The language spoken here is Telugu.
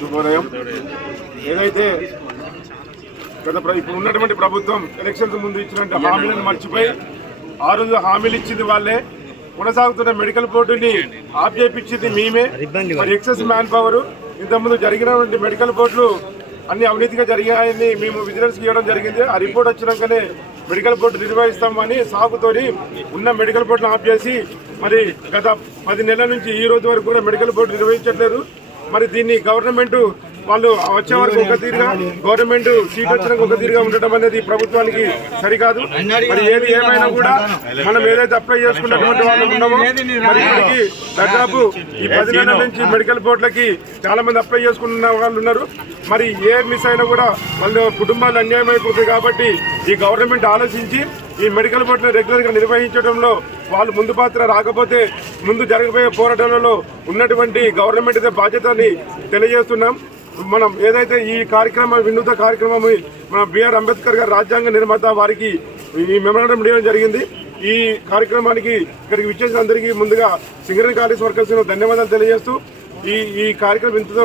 శుభోదయం. ఏదైతే ఇప్పుడు ఉన్నటువంటి ప్రభుత్వం ఎలక్షన్స్ ముందు ఇచ్చినట్టు హామీలను మర్చిపోయి ఆ రోజు హామీలు ఇచ్చింది వాళ్ళే, కొనసాగుతున్న మెడికల్ బోర్డుని ఆప్చేపించింది మేమే. మరి ఎక్సెస్ మ్యాన్ పవర్ ఇంతకుముందు జరిగినటువంటి మెడికల్ బోర్డులు అన్ని అవినీతిగా జరిగాయని మేము విజిలెన్స్ ఇవ్వడం జరిగింది. ఆ రిపోర్ట్ వచ్చినాకనే మెడికల్ బోర్డు నిర్వహిస్తామని సాగుతోని ఉన్న మెడికల్ బోర్డును ఆఫ్ చేసి మరి గత 10 నెలల నుంచి ఈ రోజు వరకు కూడా మెడికల్ బోర్డు నిర్వహించట్లేదు. మరి దీన్ని గవర్నమెంట్ వాళ్ళు వచ్చే వరకు ఒక తీరుగా, గవర్నమెంట్ సీట్ వచ్చినాక ఒక తీరుగా ఉండటం అనేది ప్రభుత్వానికి సరికాదు. మరి ఏది ఏమైనా కూడా మనం ఏదైతే అప్లై చేసుకున్నటువంటి వాళ్ళు ఉన్నామో మరి ఇప్పటికి దాదాపు ఈ 10 నెలల నుంచి మెడికల్ బోర్డులకి చాలా మంది అప్లై చేసుకున్న వాళ్ళు ఉన్నారు. మరి ఏ మిస్ అయినా కూడా వాళ్ళ కుటుంబాలు అన్యాయం అయిపోతాయి. కాబట్టి ఈ గవర్నమెంట్ ఆలోచించి ఈ మెడికల్ బోర్డును రెగ్యులర్గా నిర్వహించడంలో వాళ్ళు ముందు పాత్ర రాకపోతే ముందు జరగబోయే పోరాటాలలో ఉన్నటువంటి గవర్నమెంట్ బాధ్యతని తెలియజేస్తున్నాం. మనం ఏదైతే ఈ కార్యక్రమం వినూత్న కార్యక్రమం మన బిఆర్ అంబేద్కర్ గారు రాజ్యాంగ నిర్మాత వారికి ఈ మెమోరాండం ఇవ్వడం జరిగింది. ఈ కార్యక్రమానికి ఇక్కడికి విచ్చేసిన అందరికీ ముందుగా సింగరేణి కాలేజ్ వర్కర్స్ ధన్యవాదాలు తెలియజేస్తూ ఈ కార్యక్రమం ఇంత